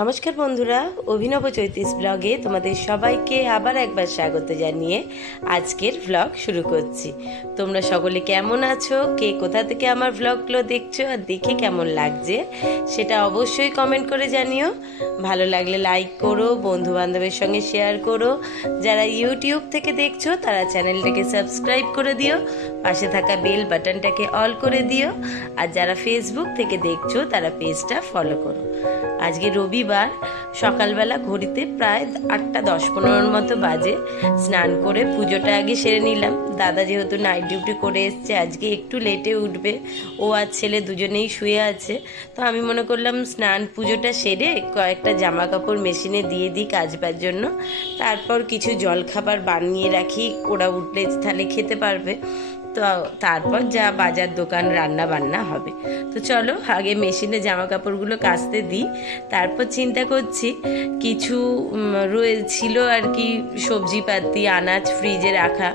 নমস্কার বন্ধুরা, অভিনব চৈতিস ব্লগে তোমাদের সবাইকে আবার একবার স্বাগত জানিয়ে আজকের ব্লগ শুরু করছি। তোমরা সকলে কেমন আছো, কে কোথা থেকে আমার ব্লগগুলো দেখছো আর দেখে কেমন লাগছে সেটা অবশ্যই কমেন্ট করে জানিও। ভালো লাগলে লাইক করো, বন্ধু বান্ধবের সঙ্গে শেয়ার করো। যারা ইউটিউব থেকে দেখছো তারা চ্যানেলটাকে সাবস্ক্রাইব করে দিও, পাশে থাকা বেল বাটনটাকে অল করে দিও। আর যারা ফেসবুক থেকে দেখছো তারা পেজটা ফলো করো। আজকে রবিবার, সকালবেলা ঘড়িতে প্রায় 8:10-15 মতো বাজে। স্নান করে পুজোটা আগে সেরে নিলাম। দাদা যেহেতু নাইট ডিউটি করে এসছে, আজকে একটু লেটে উঠবে। ও আর ছেলে দুজনেই শুয়ে আছে, তো আমি মনে করলাম স্নান পুজোটা সেরে কয়েকটা জামা কাপড় মেশিনে দিয়ে দিই কাচবার জন্য। তারপর কিছু জলখাবার বানিয়ে রাখি, ওরা উঠলে তাহলে খেতে পারবে। তো তারপর যা বাজার দোকান রান্না বান্না হবে। তো চলো আগে মেশিনে জামা কাপড়গুলো কাচতে দিই। তারপর চিন্তা করছি কিছু ছিল আর কি, সবজিপাতি আনাজ ফ্রিজে রাখা,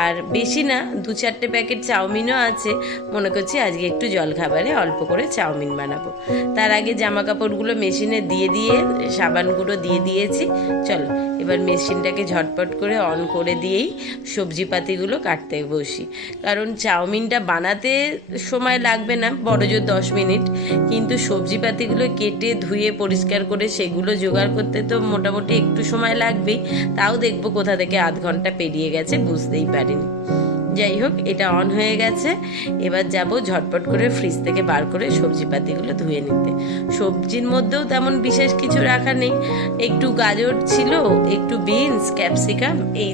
আর বেশি না 2-4টে প্যাকেট চাউমিনও আছে। মনে করছি আজকে একটু জলখাবারে অল্প করে চাউমিন বানাবো। তার আগে জামা কাপড়গুলো মেশিনে দিয়ে সাবানগুলো দিয়ে দিয়েছি। চলো এবার মেশিনটাকে ঝটপট করে অন করে দিয়েই সবজিপাতিগুলো কাটতে বসি। কারণ চাউমিনটা বানাতে সময় লাগবে না, বড় জোর 10 মিনিট, কিন্তু সবজিপাতিগুলো কেটে ধুয়ে পরিষ্কার করে সেগুলো জোগাড় করতে তো মোটামুটি একটু সময় লাগবেই। তাও দেখবো কোথা থেকে আধ ঘন্টা পেরিয়ে গেছে, বুঝতেই পারিনি। যাই হোক, এটা অন হয়ে গেছে। এবার যাব ঝটপট করে ফ্রিজ থেকে বার করে সবজিপাতিগুলো ধুয়ে নিতে। সবজির মধ্যেও তেমন বিশেষ কিছু রাখা নেই, একটু গাজর ছিল, একটু বিনস, ক্যাপসিকাম, এই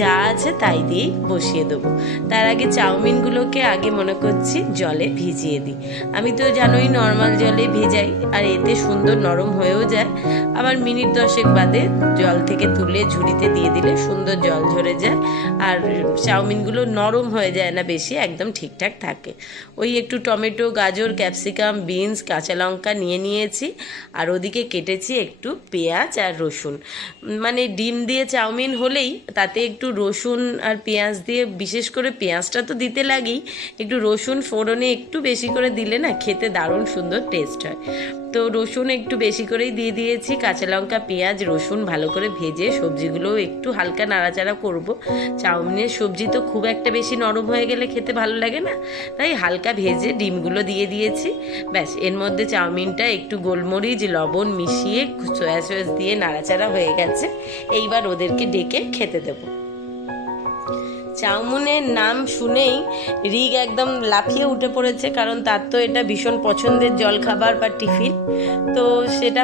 যা আছে তাই দিয়েই বসিয়ে দেবো। তার আগে চাউমিনগুলোকে আগে মনে করছি জলে ভিজিয়ে দিই। আমি তো জানোই নর্মাল জলে ভেজাই, আর এতে সুন্দর নরম হয়েও যায়। আবার মিনিট 10 বাদে জল থেকে তুলে ঝুড়িতে দিয়ে দিলে সুন্দর জল ঝরে যায়, আর চাউমিনগুলো নরম হয়ে যায় না বেশি, একদম ঠিকঠাক থাকে। ওই একটু টমেটো, গাজর, ক্যাপসিকাম, বিনস, কাঁচা লঙ্কা নিয়েছি, আর ওদিকে কেটেছি একটু পেঁয়াজ আর রসুন। মানে ডিম দিয়ে চাউমিন হলেই তাতে একটু রসুন আর পেঁয়াজ দিয়ে, বিশেষ করে পেঁয়াজটা তো দিতে লাগেই, একটু রসুন ফোড়নে একটু বেশি করে দিলে না খেতে দারুণ সুন্দর টেস্ট হয়। তো রসুন একটু বেশি করেই দিয়ে দিয়েছি, কাঁচা লঙ্কা, পেঁয়াজ, রসুন ভালো করে ভেজে সবজিগুলো একটু হালকা নাড়াচাড়া করব। চাউমিনের সবজি তো খুব একটা বেশি নরম হয়ে গেলে খেতে ভালো লাগে না, তাই হালকা ভেজে ডিমগুলো দিয়ে দিয়েছি। ব্যাস, এর মধ্যে চাউমিনটা একটু গোলমরিচ, লবণ মিশিয়ে সয়া সস দিয়ে নাড়াচাড়া হয়ে গেছে। এইবার ওদেরকে ডেকে খেতে দেবো। চাউমিনের নাম শুনেই রিগ একদম লাফিয়ে উঠে পড়েছে, কারণ তার তো এটা ভীষণ পছন্দের জলখাবার বা টিফিন। তো সেটা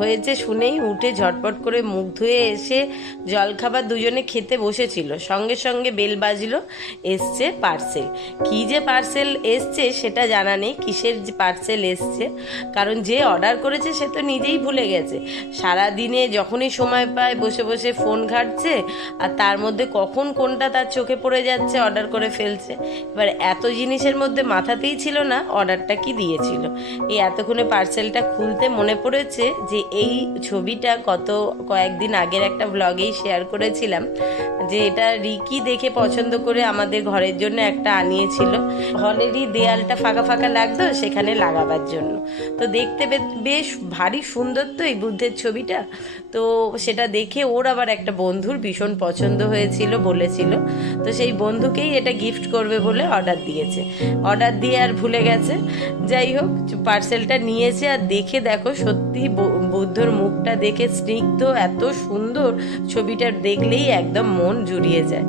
হয়েছে শুনেই উঠে ঝটপট করে মুখ ধুয়ে এসে জলখাবার দুজনে খেতে বসেছিল। সঙ্গে সঙ্গে বেল বাজলো, এসছে পার্সেল। কী যে পার্সেল এসছে সেটা জানা নেই, কিসের পার্সেল এসছে, কারণ যে অর্ডার করেছে সে তো নিজেই ভুলে গেছে। সারাদিনে যখনই সময় পায় বসে বসে ফোন ঘাঁটছে, আর তার মধ্যে কখন কোনটা তার চোখে পড়ে যাচ্ছে অর্ডার করে ফেলছে। এবার এত জিনিসের মধ্যে মাথাতেই ছিল না অর্ডারটা কি দিয়েছিল। এই এতক্ষণে পার্সেলটা খুলতে মনে পড়েছে যে এই ছবিটা কয়েকদিন আগের একটা ব্লগেই শেয়ার করেছিলাম, যে এটা রিকি দেখে পছন্দ করে আমাদের ঘরের জন্য একটা আনিয়েছিল। হলেরই দেয়ালটা ফাঁকা ফাঁকা লাগতো সেখানে লাগাবার জন্য। তো দেখতে বেশ ভারী সুন্দর তো এই বুদ্ধের ছবিটা। তো সেটা দেখে ওর আবার একটা বন্ধুর ভীষণ পছন্দ হয়েছিল, বলেছিল, তো সেই বন্ধুকেই এটা গিফট করবে বলে অর্ডার দিয়েছে। অর্ডার দিয়ে আর ভুলে গেছে। যাই হোক, পার্সেলটা নিয়েছে, আর দেখে দেখো সত্যি বুদ্ধর মুখটা দেখে স্নিগ্ধ, এত সুন্দর, ছবিটা দেখলেই একদম মন জুড়িয়ে যায়।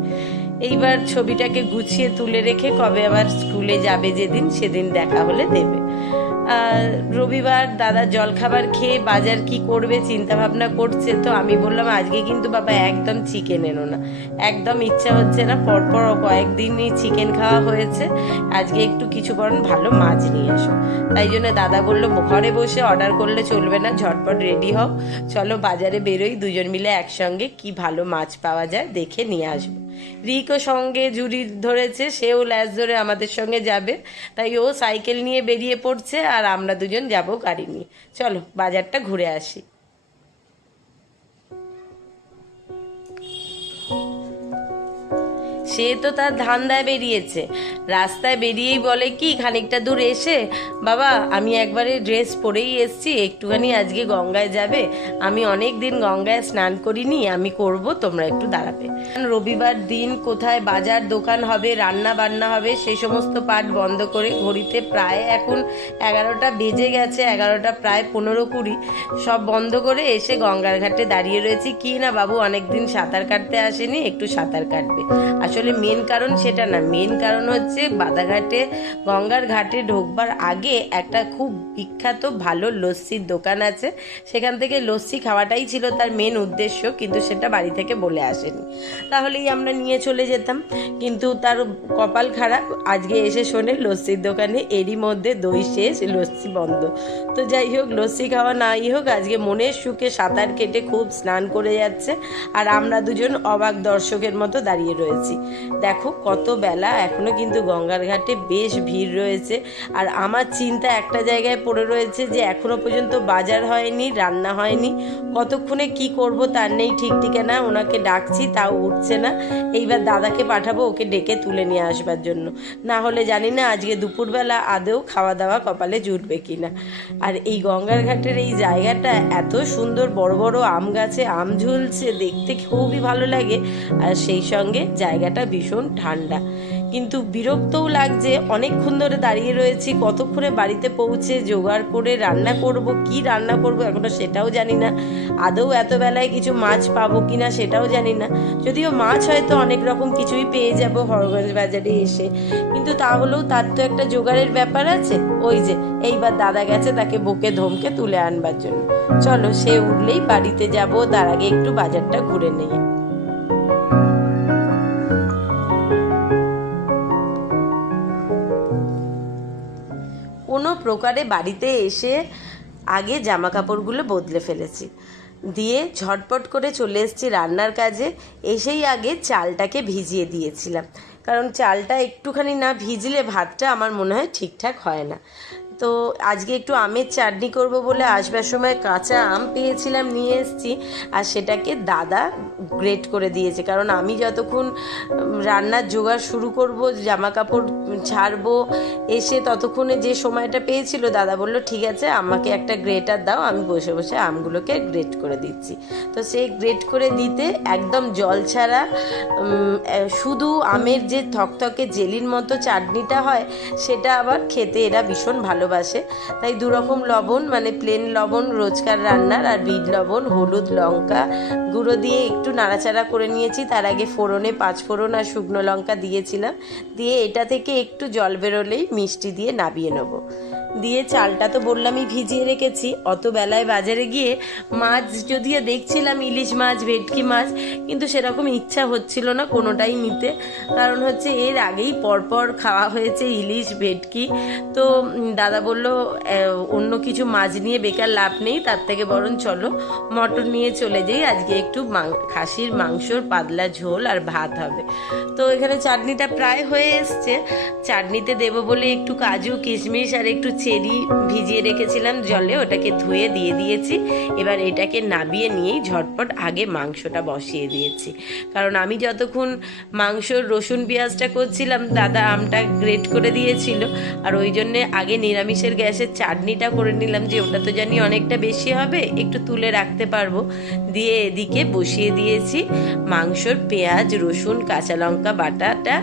এইবার ছবিটাকে গুছিয়ে তুলে রেখে কবে আবার স্কুলে যাবে যেদিন, সেদিন দেখা হলে দেবে। রবিবার দাদা জলখাবার খেয়ে বাজার কি করবে চিন্তা ভাবনা করছে। তো আমি বললাম আজকে কিন্তু বাবা একদম চিকেন এনো না, একদম ইচ্ছা হচ্ছে না, পরপর কয়েকদিনই চিকেন খাওয়া হয়েছে, আজকে একটু কিছু বরং ভালো মাছ নিয়ে এসো। তাই জন্য দাদা বললো ঘরে বসে অর্ডার করলে চলবে না, ঝটপট রেডি হও, চলো বাজারে বেরোই, দুজন মিলে একসঙ্গে কি ভালো মাছ পাওয়া যায় দেখে নিয়ে আসবো। রিকও সঙ্গে জুড়ি ধরেছে, সেও ল্যাস ধরে আমাদের সঙ্গে যাবে, তাই ও সাইকেল নিয়ে বেরিয়ে পড়ছে, আর আমরা দুজন যাব গাড়ি নিয়ে। চলো বাজারটা ঘুরে আসি। সে তো তার ধান্দায় বেরিয়েছে, রাস্তায় বেরিয়েই বলে কি খানিকটা দূর এসে, বাবা আমি একবারে ড্রেস পরেই এসছি, একটুখানি আজকে গঙ্গায় যাবে, আমি অনেক দিন গঙ্গায় স্নান করিনি, আমি করব, তোমরা একটু দাঁড়াবে। রবিবার দিন কোথায় বাজার দোকান হবে, রান্না বান্না হবে, সেই সমস্ত পাঠ বন্ধ করে ঘড়িতে প্রায় এখন 11টা বেজে গেছে, 11টা প্রায় 15-20, সব বন্ধ করে এসে গঙ্গার ঘাটে দাঁড়িয়ে রয়েছি। কি না বাবু অনেকদিন সাঁতার কাটতে আসেনি, একটু সাঁতার কাটবে। আসলে মেন কারণ সেটা না, মেন কারণ হচ্ছে বাদাঘাটে গঙ্গার ঘাটে ঢোকবার আগে একটা খুব বিখ্যাত ভালো লস্যির দোকান আছে, সেখান থেকে লস্যি খাওয়াটাই ছিল তার মেন উদ্দেশ্য, কিন্তু সেটা বাড়ি থেকে বলে আসেনি, তাহলেই আমরা নিয়ে চলে যেতাম। কিন্তু তার কপাল খারাপ, আজকে এসে শোনে লস্যির দোকানে এরই মধ্যে দই শেষ, লস্যি বন্ধ। তো যাই হোক, লস্যি খাওয়া নাই হোক, আজকে মনের সুখে সাঁতার কেটে খুব স্নান করে যাচ্ছে, আর আমরা দুজন অবাক দর্শকের মতো দাঁড়িয়ে রয়েছি। দেখো কত বেলা, এখনো কিন্তু গঙ্গার ঘাটে বেশ ভিড় রয়েছে। আর আমার চিন্তা একটা জায়গায় পড়ে রয়েছে যে এখনো পর্যন্ত বাজার হয়নি, রান্না হয়নি, কতক্ষণে কি করব তার নেই ঠিক ঠিকানা। ওনাকে ডাকছি তাও উঠছে না, এইবার দাদাকে পাঠাবো ওকে ডেকে তুলে নিয়ে আসবার জন্য, না হলে জানি না আজকে দুপুরবেলা আদৌ খাওয়া দাওয়া কপালে জুটবে কিনা। আর এই গঙ্গার ঘাটের এই জায়গাটা এত সুন্দর, বড় বড় আম গাছে আম ঝুলছে, দেখতে খুবই ভালো লাগে, আর সেই সঙ্গে জায়গাটা ভীষণ ঠান্ডা। কিন্তু বিরক্তও লাগছে, অনেকক্ষণ ধরে দাঁড়িয়ে রয়েছি, কতক্ষণে বাড়িতে পৌঁছে জোগাড় করে রান্না করব, কি রান্না করব এখনো সেটাও জানি না, আদৌ এত বেলায় কিছু মাছ পাবো কিনা সেটাও জানি না। যদিও মাছ হয়তো অনেক রকম কিছুই পেয়ে যাব হরগঞ্জ বাজারে এসে, কিন্তু তাহলেও তার তো একটা জোগাড়ের ব্যাপার আছে। ওই যে এইবার দাদা গেছে তাকে বকে ধমকে তুলে আনবার জন্য, চলো সে উঠলেই বাড়িতে যাব, তার আগে একটু বাজারটা ঘুরে নেই। কোনো প্রকারে বাড়িতে এসে আগে জামা কাপড়গুলো বদলে ফেলেছি, দিয়ে ঝটপট করে চলে এসেছি রান্নার কাজে। এসেই আগে চালটাকে ভিজিয়ে দিয়েছিলাম, কারণ চালটা একটুখানি না ভিজলে ভাতটা আমার মনে হয় ঠিকঠাক হয় না। তো আজকে একটু আমের চাটনি করব বলে আসবার সময় কাঁচা আম পেয়েছিলাম, নিয়ে এসেছি, আর সেটাকে দাদা গ্রেট করে দিয়েছে, কারণ আমি যতক্ষণ রান্নার জোগাড় শুরু করব, জামা কাপড় ছাড়বো, এসে ততক্ষণে যে সময়টা পেয়েছিল দাদা বলল ঠিক আছে আমাকে একটা গ্রেটার দাও, আমি বসে বসে আমগুলোকে গ্রেট করে দিচ্ছি। তো সেই গ্রেট করে দিতে একদম জল ছাড়া শুধু আমের যে থকথকে জেলির মতো চাটনিটা হয়, সেটা আবার খেতে এরা ভীষণ ভালোবাসে। তাই দুরকম লবণ, মানে প্লেন লবণ রোজকার রান্নার, আর বিট লবণ, হলুদ, লঙ্কা গুঁড়ো দিয়ে একটু নাড়াচাড়া করে নিয়েছি। তার আগে ফোড়নে 5 ফোড়ন আর শুকনো লঙ্কা দিয়েছিলাম, দিয়ে এটা থেকে একটু জল বেরোলেই মিষ্টি দিয়ে নাবিয়ে নেবো। দিয়ে চালটা তো বললামই ভিজিয়ে রেখেছি। অত বেলায় বাজারে গিয়ে মাছ যদিও দেখছিলাম, ইলিশ মাছ, ভেটকি মাছ, কিন্তু সেরকম ইচ্ছা হচ্ছিল না কোনোটাই নিতে, কারণ হচ্ছে এর আগেই পরপর খাওয়া হয়েছে ইলিশ, ভেটকি। তো দাদা বলল অন্য কিছু মাছ নিয়ে বেকার লাভ নেই, তার থেকে বরং চলো মটন নিয়ে চলে যাই, আজকে একটু খাসির মাংসর পাতলা ঝোল আর ভাত হবে। তো এখানে চাটনিটা প্রায় হয়ে এসছে, চাটনিতে দেবো বলে একটু কাজু, কিশমিশ আর একটু চেরি ভিজিয়ে রেখেছিলাম জলে, ওটাকে ধুয়ে দিয়ে দিয়েছি। এবার এটাকে নাবিয়ে নিয়েই ঝটপট আগে মাংসটা বসিয়ে দিয়েছি, কারণ আমি যতক্ষণ মাংসর রসুন পেঁয়াজটা করছিলাম দাদা আমটা গ্রেট করে দিয়েছিল, আর ওই জন্যে আগে নিরামিষের গ্যাসের চাটনিটা করে নিলাম, যে ওটা তো জানি অনেকটা বেশি হবে, একটু তুলে রাখতে পারবো। দিয়ে এদিকে বসিয়ে দিয়েছি মাংসর পেঁয়াজ, রসুন, কাঁচা লঙ্কা বাটাটা,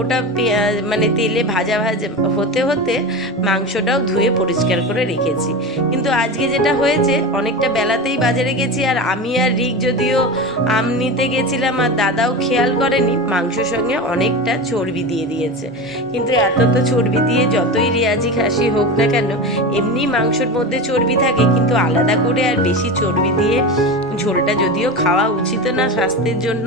ওটা পেঁয়াজ মানে তেলে ভাজা ভাজা হতে হতে মাংসটাও ধুয়ে পরিষ্কার করে রেখেছি। কিন্তু আজকে যেটা হয়েছে, অনেকটা বেলাতেই বাজারে গেছি, আর আমি আর রিক যদিও আম নিতে গেছিলাম, আর দাদাও খেয়াল করেনি, মাংসর সঙ্গে অনেকটা চর্বি দিয়ে দিয়েছে। কিন্তু এত তো চর্বি দিয়ে যতই রেয়াজি খাসি হোক না কেন, এমনি মাংসর মধ্যে চর্বি থাকে, কিন্তু আলাদা করে আর বেশি চর্বি দিয়ে ঝোলটা যদিও খাওয়া উচিত না স্বাস্থ্যের জন্য,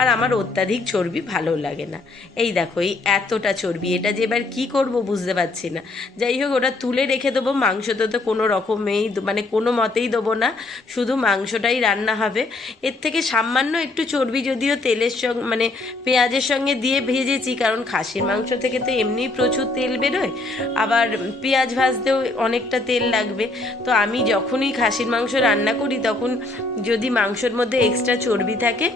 আর আমার অত্যাধিক চর্বি ভালো লাগে না। এই দেখো এই এতটা চর্বি, এটা যে এবার কী করবো বুঝতে পারছি না। যাই হোক, ওটা তুলে রেখে দেবো, মাংসতে তো কোনো রকমেই মানে কোনো মতেই দেবো না, শুধু মাংসটাই রান্না হবে। এর থেকে সামান্য একটু চর্বি যদিও তেলের সঙ্গে মানে পেঁয়াজের সঙ্গে দিয়ে ভেজেছি, কারণ খাসির মাংস থেকে তো এমনিই প্রচুর তেল বেরোয়, আবার পেঁয়াজ পেঁয়াজ ভাজতেও অনেকটা তেল লাগবে। তো আমি যখনই খাসির মাংস রান্না করি তখন যদি মাংসের মধ্যে এক্সট্রা চর্বি থাকে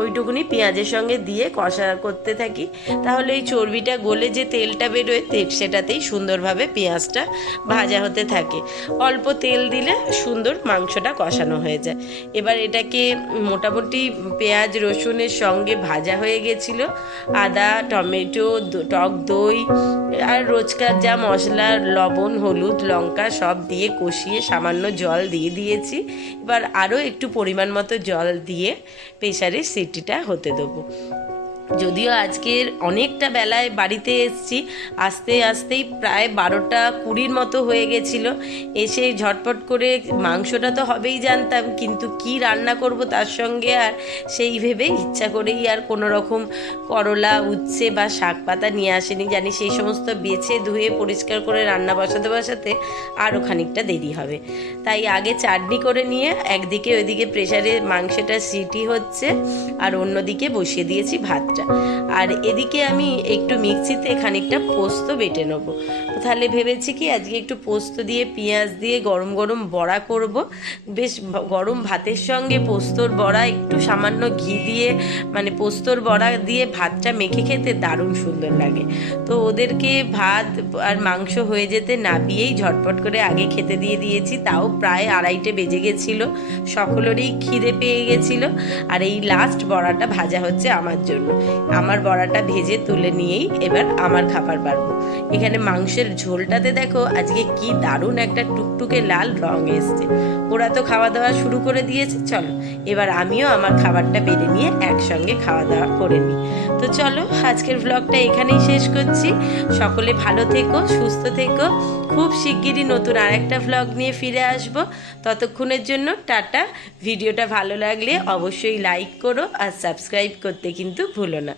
ওইটুকুনি পেঁয়াজের সঙ্গে দিয়ে কষা করতে থাকি, তাহলে এই চর্বিটা গলে যে তেলটা বেরোয় সেটাতেই সুন্দরভাবে পেঁয়াজটা ভাজা হতে থাকে। অল্প তেল দিলে সুন্দর মাংসটা কষানো হয়ে যায়। এবার এটাকে মোটামুটি পেঁয়াজ রসুনের সঙ্গে ভাজা হয়ে গেছিল, আদা টমেটো টক দই আর রোজকার যা মশলা লবণ হলুদ লঙ্কা সব দিয়ে কষিয়ে সামান্য জল দিয়ে দিয়েছি। এবার আরও একটু পরিমাণ মতো জল দিয়ে প্রেসারে সিটিটা হতে দেবো। যদিও আজকের অনেকটা বেলায় বাড়িতে এসেছি, আসতেই প্রায় 12টা 20 মতো হয়ে গেছিলো। এসে ঝটপট করে মাংসটা তো হবেই জানতাম, কিন্তু কি রান্না করব তার সঙ্গে আর সেই ভেবে ইচ্ছা করেই আর কোনো রকম করলা উচ্ছে বা শাক পাতা নিয়ে আসেনি। জানি সেই সমস্ত বেছে ধুয়ে পরিষ্কার করে রান্না বসাতে আরও খানিকটা দেরি হবে, তাই আগে চাটনি করে নিয়ে একদিকে ওইদিকে প্রেসারে মাংসটা সিটি হচ্ছে আর অন্যদিকে বসিয়ে দিয়েছি ভাত। আর এদিকে আমি একটু মিক্সিতে খানিকটা পোস্ত বেটে নেবো। তাহলে ভেবেছি কি আজকে একটু পোস্ত দিয়ে পেঁয়াজ দিয়ে গরম গরম বড়া করব। বেশ গরম ভাতের সঙ্গে পোস্তর বড়া, একটু সামান্য ঘি দিয়ে মানে পোস্তর বড়া দিয়ে ভাতটা মেখে খেতে দারুণ সুন্দর লাগে। তো ওদেরকে ভাত আর মাংস হয়ে যেতে নাবিয়েই ঝটপট করে আগে খেতে দিয়ে দিয়েছি। তাও প্রায় 2:30 বেজে গেছিলো, সকলেরই খিদে পেয়ে গেছিলো। আর এই লাস্ট বড়াটা ভাজা হচ্ছে আমার জন্য। আমার বড়াটা ভেজে তুলে নিয়েই এবার আমার খাবার বাড়বো। এখানে মাংসের ঝোলটাতে দেখো আজকে কি দারুণ একটা টুকটুকে লাল রং এসছে। ওরা তো খাওয়া দাওয়া শুরু করে দিয়েছে, চলো এবার আমিও আমার খাবারটা বেড়ে নিয়ে একসঙ্গে খাওয়া দাওয়া করে নিই। তো চলো আজকের ব্লগটা এখানেই শেষ করছি। সকলে ভালো থেকো, সুস্থ থেকো। খুব শিগগিরই নতুন আরেকটা ব্লগ নিয়ে ফিরে আসবো। ততক্ষণের জন্য টাটা। ভিডিওটা ভালো লাগলে অবশ্যই লাইক করো আর সাবস্ক্রাইব করতে কিন্তু ভুলো না।